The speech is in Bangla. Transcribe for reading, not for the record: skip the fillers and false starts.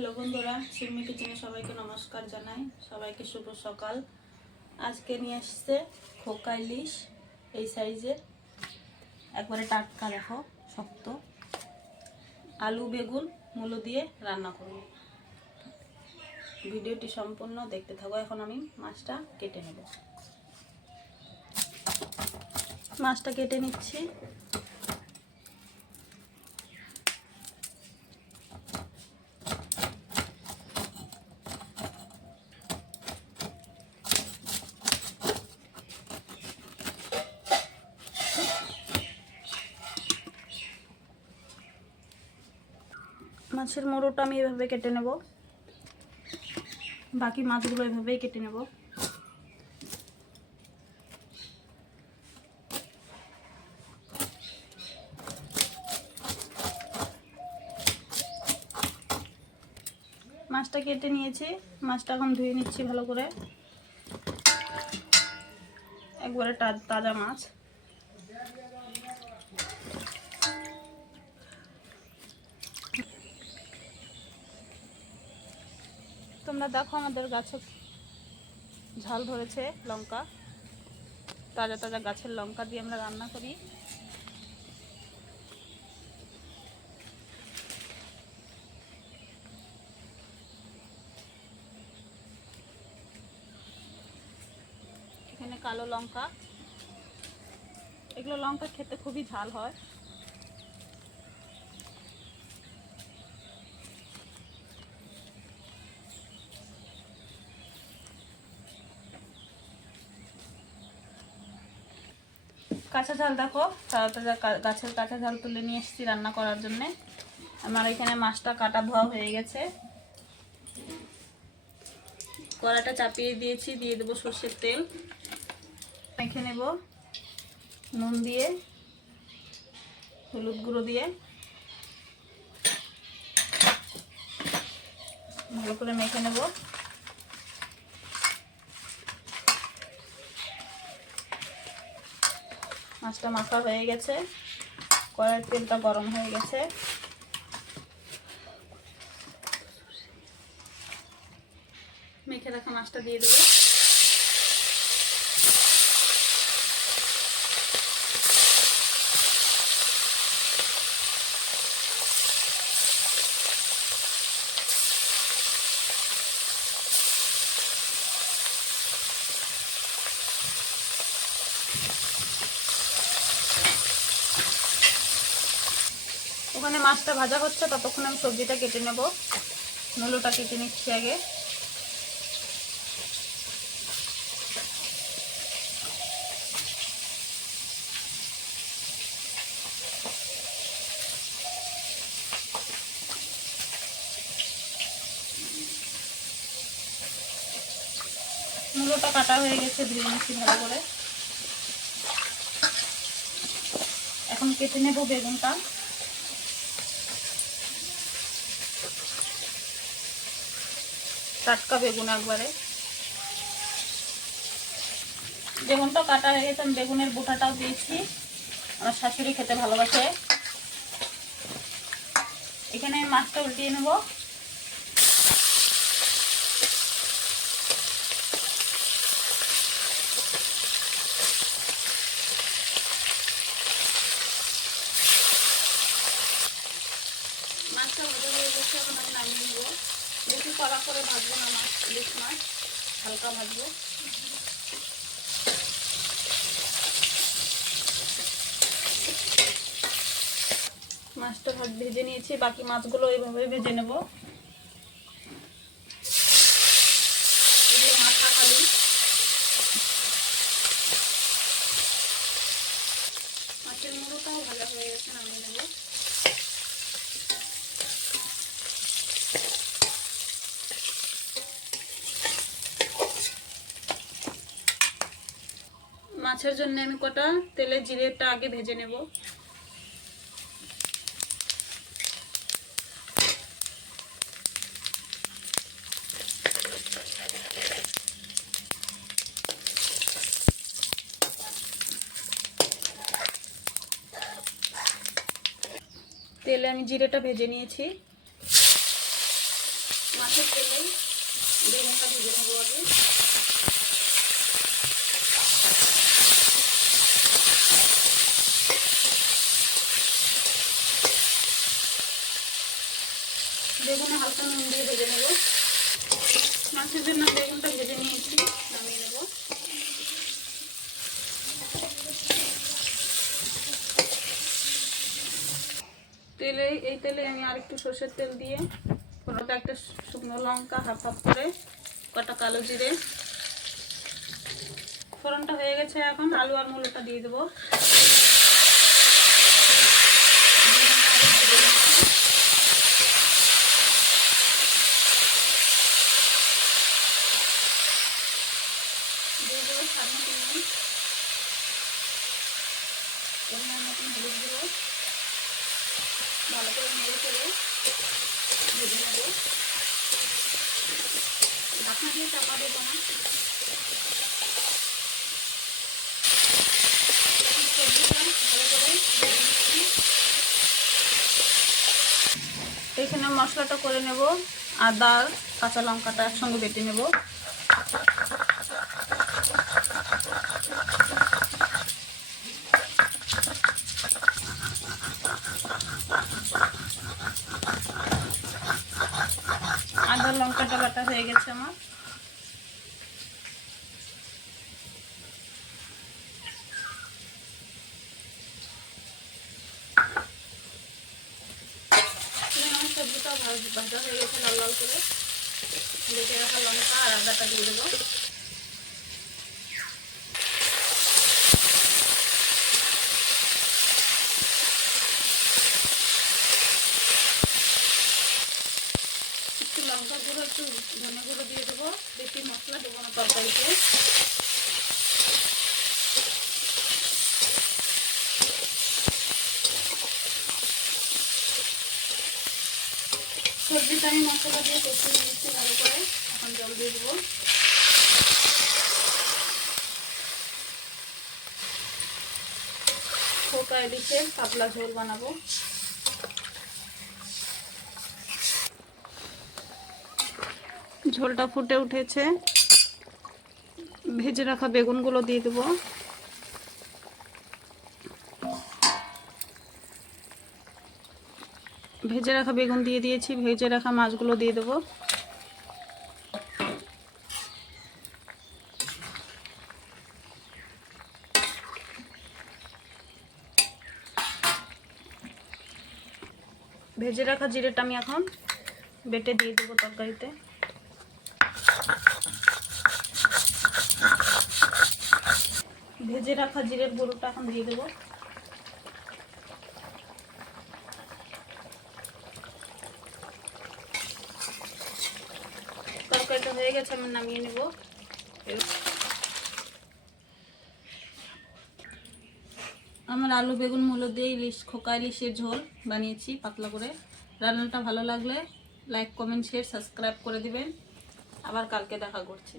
হ্যালো বন্ধুরা, সিমি কিচেনে সবাইকে নমস্কার জানাই। সবাইকে শুভ সকাল। আজকে নিয়ে আসছে খোকা ইলিশ, এই সাইজের, একবারে টাটকা, দেখো শক্ত। আলু বেগুন মূলো দিয়ে রান্না করব। ভিডিওটি সম্পূর্ণ দেখতে থাকো। এখন আমি মাছটা কেটে নেব। মাছটা কেটে নিচ্ছি। মাছের মোড়োটা আমি এভাবে কেটে নেব, বাকি মাছগুলো এভাবেই কেটে নেব। মাছটা কেটে নিয়েছি, মাছটা এখন ধুয়ে নিচ্ছি ভালো করে। একবারে তাজা মাছ। তোমরা দেখো আমাদের গাছে ঝাল ধরেছে লঙ্কা, তাজা তাজা গাছের লঙ্কা দিয়ে আমরা রান্না করি। এখানে কালো লঙ্কা, এগুলো লঙ্কা খেতে খুবই ঝাল হয়। কাঁচা ঝাল দেখো, তাজা তাজা গাছের কাঁচা ঝাল তুলে নিয়ে এসেছি রান্না করার জন্যে। আমার এখানে মাছটা কাটা ধোয়া হয়ে গেছে। কড়াটা চাপিয়ে দিয়েছি, দিয়ে দেবো সর্ষের তেল। মেখে নেব নুন দিয়ে, হলুদ গুঁড়ো দিয়ে ভালো করে মেখে নেব। মাছটা মাখা হয়ে গেছে, কড়াইয়ের তেলটা গরম হয়ে গেছে। মেখে রাখা মাছটা দিয়ে দেবো। ওখানে মাছটা ভাজা হচ্ছে, ততক্ষণ আমি সবজিটা কেটে নেব। মূলোটা কেটে নিচ্ছি আগে। মূলোটা কাটা হয়ে গেছে, ধুয়ে নিচ্ছি ভালো করে। এখন কেটে নেব বেগুনটা। টাটকা বেগুন একবারে। বেগুনটা কাটা হয়ে গেছে, আমি বেগুনের বোটাটাও দিয়েছি। আমার শাশুড়ি খেতে ভালোবাসে। এখানে আমি মাছটা উল্টিয়ে নেব। মাছটা ভাজা হয়ে গেছে, এখন আমি নামিয়ে নেব। বেশি কড়া করে ভাজবো না মাছ, ইলিশ মাছ হালকা ভাজবো। মাছটা ভেজে নিয়েছি, বাকি মাছগুলো এইভাবে ভেজে নেব। এগুলো মাথা খালি। মাছের মুড়োটাও ভাজা হয়ে গেছে, নামিয়ে নেব। মাছের জন্য আমি কটা তেলে জিরেটা আগে ভেজে নেব। তেলে আমি জিরেটা ভেজে নিয়েছি। মাছের তেলেই বেগুনটা ভেজে নেবো আগে। বেগুনে হালকা নুন দিয়ে ভেজে নেব। মাছের জন্য বেগুনটা ভেজে নিয়েছি, নামিয়ে নেব। এই তেলে আমি আর একটু সর্ষের তেল দিয়ে ফোড়নটা একটা শুকনো লঙ্কা হাফ হাফ করে কটা কালো জিরে, ফোড়নটা হয়ে গেছে। এখন আলু আর মূলোটা দিয়ে দেবো। দিয়ে দেবো স্বাদ মতো নুন, পরিমাণ মতন হলুদ দেবো। ভালো করে নেড়ে চেড়ে ভেজে নেব। ঢাকনা দিয়ে চাপা দেবো না। সবজিটা ভালো করে ভেজে নিচ্ছি। এখানে মশলাটা করে নেব। আদা কাঁচা লঙ্কাটা একসঙ্গে বেটে নেব। আদা লঙ্কাটা বাটা হয়ে গেছে আমার। সবজিটা ভাজা হয়ে গেছে লাল লাল করে। বেটে রাখা লঙ্কা আর আদাটা দিয়ে দেবো। একটু লঙ্কা গুঁড়ো একটু ধনে গুঁড়ো দিয়ে দেবো। বেশি মশলা দেবো না তরকারিতে। সবজিটা আমি মশলা দিয়ে কষিয়ে নিচ্ছি ভালো করে। এখন জল দিয়ে দেবো। খোকা ইলিশের পাতলা ঝোল বানাবো। ঝোলটা ফুটে উঠেছে। ভেজে রাখা বেগুনগুলো দিয়ে দেবো। ভেজে রাখা বেগুন দিয়ে দিয়েছি। ভেজে রাখা মাছগুলো দিয়ে দেবো। ভেজে রাখা জিরেটা আমি এখন বেটে দিয়ে দেবো তরকারিতে। ভেজে রাখা জিরের গুঁড়োটা এখন দিয়ে দেবো। তরকারিটা হয়ে গেছে, আমি নামিয়ে নেব। আমার আলু বেগুন মূলো দিয়ে খোকা ইলিশের ঝোল বানিয়েছি পাতলা করে। রান্নাটা ভালো লাগলে লাইক কমেন্ট শেয়ার সাবস্ক্রাইব করে দিবেন। আবার কালকে দেখা করছি।